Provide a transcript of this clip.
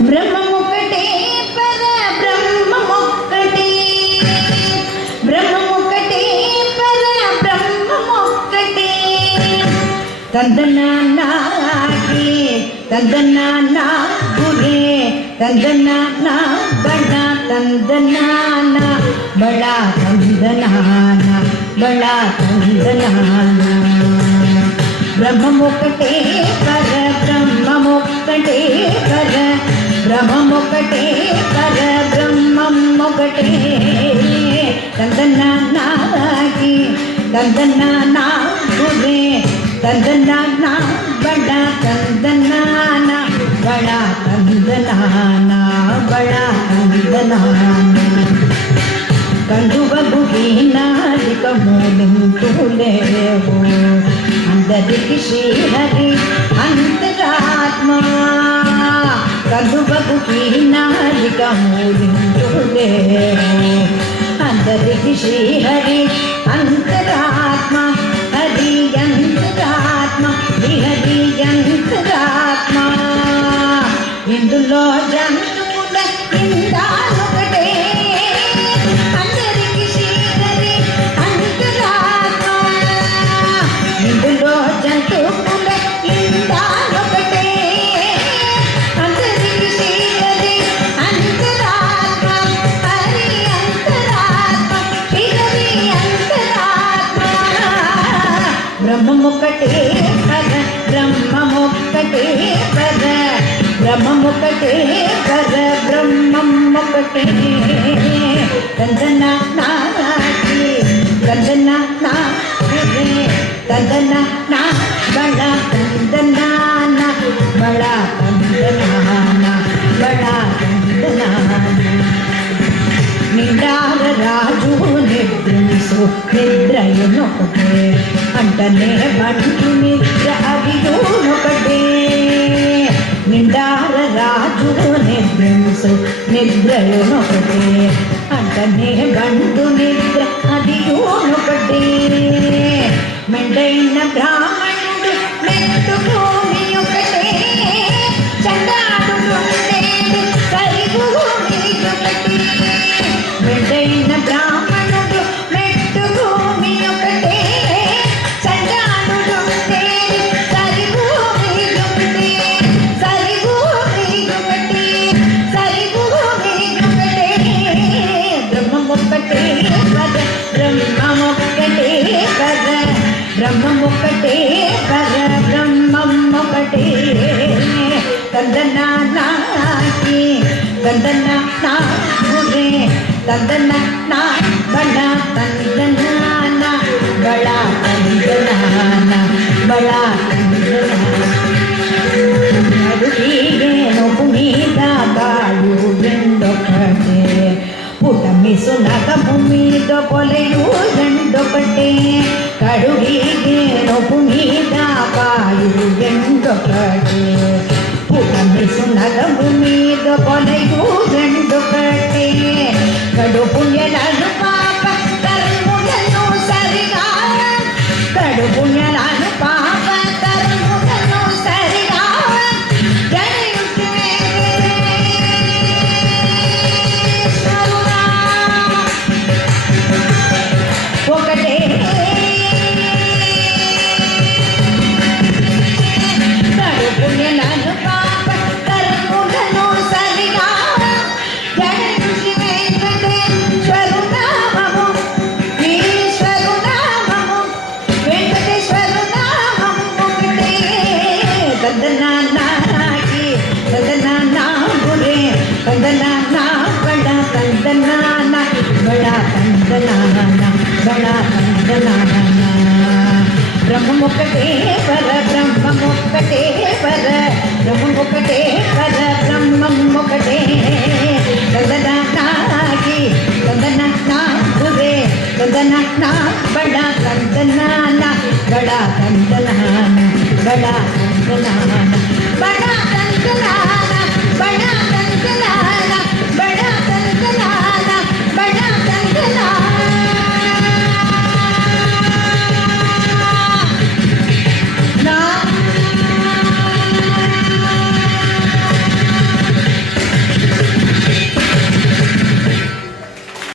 బ్రహ్మమొక్కటే పర బ్రహ్మమొక్కటే బ్రహ్మమొక్కటే పర బ్రహ్మమొక్కటే తందనానాకి తందనానా గురే తందనానా బణ తందనానా బళ తందనానా బళ తందనానా బ్రహ్మమొక్కటే పర బ్రహ్మమొక్కటే పర బ్రహ్మమొక్కటే పర బ్రహ్మమొక్కటే తందనానాకి తందనానా గురే తందనానా బళ తందనానా బళ తందనానా బళ తందనానా కందువగుకి నాలిక మూలింతులేవు అందరికి శ్రీహరి అంతరాత్మ కందువగుకి నాలిక మూలింతులేవు అందరికి శ్రీహరి అంతరాత్మ హరి అంతరాత్మ హరి అంతరాత్మ ఇందులో జంతువుల ఇందాలొకటే అందరికి శ్రీహరి అంతరాత్మ ఇందులో జంతువుల ఇందాలొకటే అందరికి శ్రీహరి అంతరాత్మ హరి అంతరాత్మ శ్రీహరి అంతరాత్మ బ్రహ్మమొక్కటే పర బ్రహ్మమొక్కటే పర బ్రహ్మమొక్కటే పర బ్రహ్మమొక్కటే తందనానాకి తందనానా గురే తందనానా బళ తందనానా బళ తందనానా బళ తందనానా నిండార రాజు నిద్రించు నిద్రయునొకటే అంటనే బంటు నిద్ర అదియునొకటే నిండార రాజు నిద్రించు నిద్రయునొకటే అంటనే బంటు నిద్ర అదియునొకటే మెండైన బ్రాహ్మణుడు మెట్టు భూమి ఒకటే చండాలుండేది సరిభూమి ఒకటి మెండైన బ్రాహ్మణుడు మెట్టు భూమి ఒకటే చండాలుండేది సరిభూమి ఒకటి సరిభూమి ఒకటి సరిభూమి ఒకటే బ్రహ్మమొక్కటే పర బ్రహ్మమొక్కటే పర బ్రహ్మమొక్కటే పర బ్రహ్మమొక్కటే తందనానాకి తందనానా గురే తందనానా బళ తందనానా బళ తందనానా బళ తందనానా మీద కాళ్ళు రెండొకటే పుటమి సునకము మీద పొలయు రెండొకటే కడుగిగే నొప్పు మీద కాళ్ళు రెండొకటే పుటమి సునకము మీద పొలయు రెండొకటే కడుపు ఎలను పాప కర్ములను సరిగా కడుపు ఎలను పాప కర్ములను సరిగా ఒకటే కడుపు ఎలను పాప కర్ములను సరిగా తందనానాకి తందనానా గురే తందనానా బళ తందనానా బళ తందనానా బళ తందనానా బ్రహ్మమొక్కటే పర బ్రహ్మమొక్కటే పర బ్రహ్మమొక్కటే పర